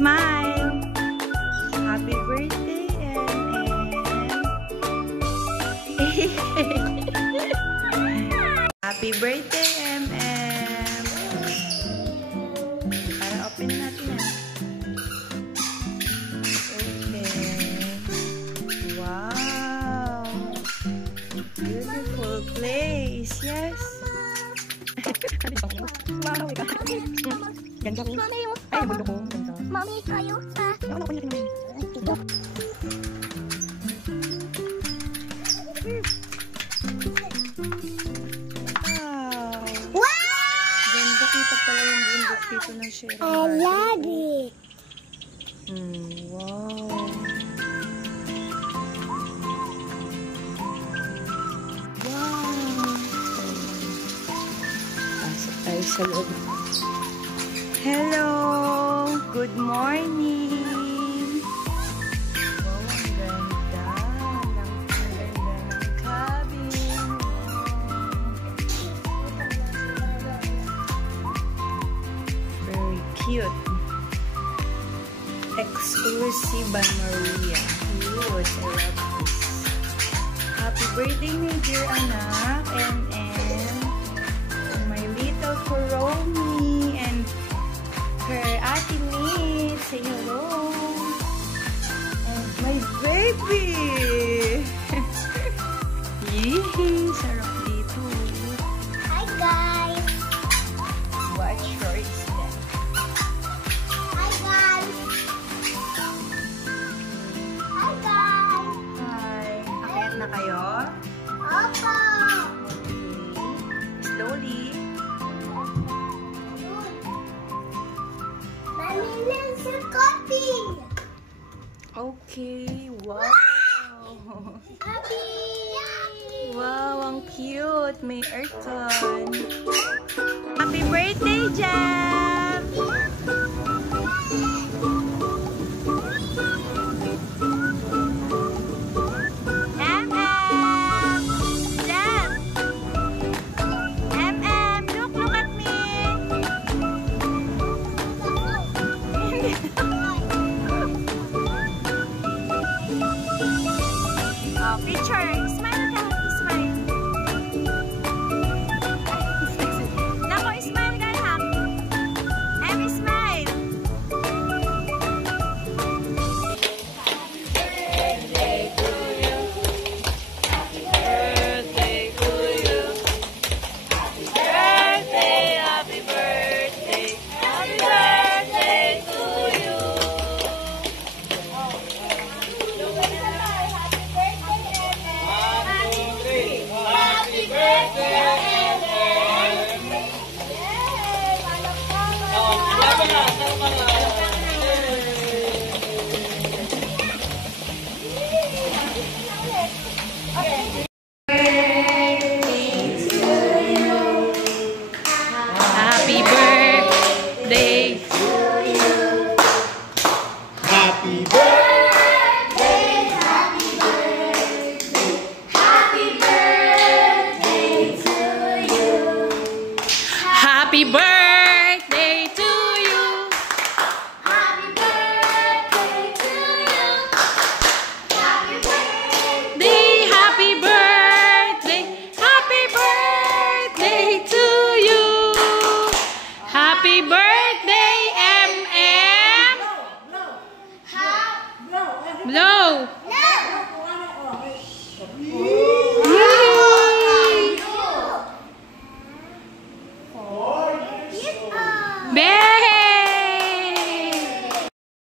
Smile! Happy birthday, Happy birthday, MM! Para open natin yan. Okay. Wow! Beautiful place. Yes. Wow. Ganda ko. Ay, mundo ko. Mami, kayo. Ano ko niya? Wow! Ganda, kita pala yung bundok dito ng Sierra. I love it. Wow. Tayo sa loob. Hello! Good morning! Wow, ang ganda. Ang ganda ng cabin. Very cute. Exclusive by Maria. Cute. I love this. Happy birthday, my dear anak. And little Kuromi and her Ate Meet. Say hello. And my baby. Yee, sarap dito. Hi guys. What short is that? Hi guys. Hi guys. Hi. Akyat na kayo? Opo. Okay. Slowly. Okay, wow! Happy! Wow, ang cute! May aircon. Happy birthday, Jam! Jam! Look at me! Picture. Smile ka. Smile. Nako, smile ka ha. Emmy, smile. Happy birthday to you. Happy birthday to you. Happy birthday, happy birthday. Happy birthday to you. Happy birthday to you. Happy birthday, Happy birthday to you. Happy birthday to you. Happy birthday to you. Happy birthday. Happy birthday. Happy birthday to you. Happy birthday, MM. Blow. No.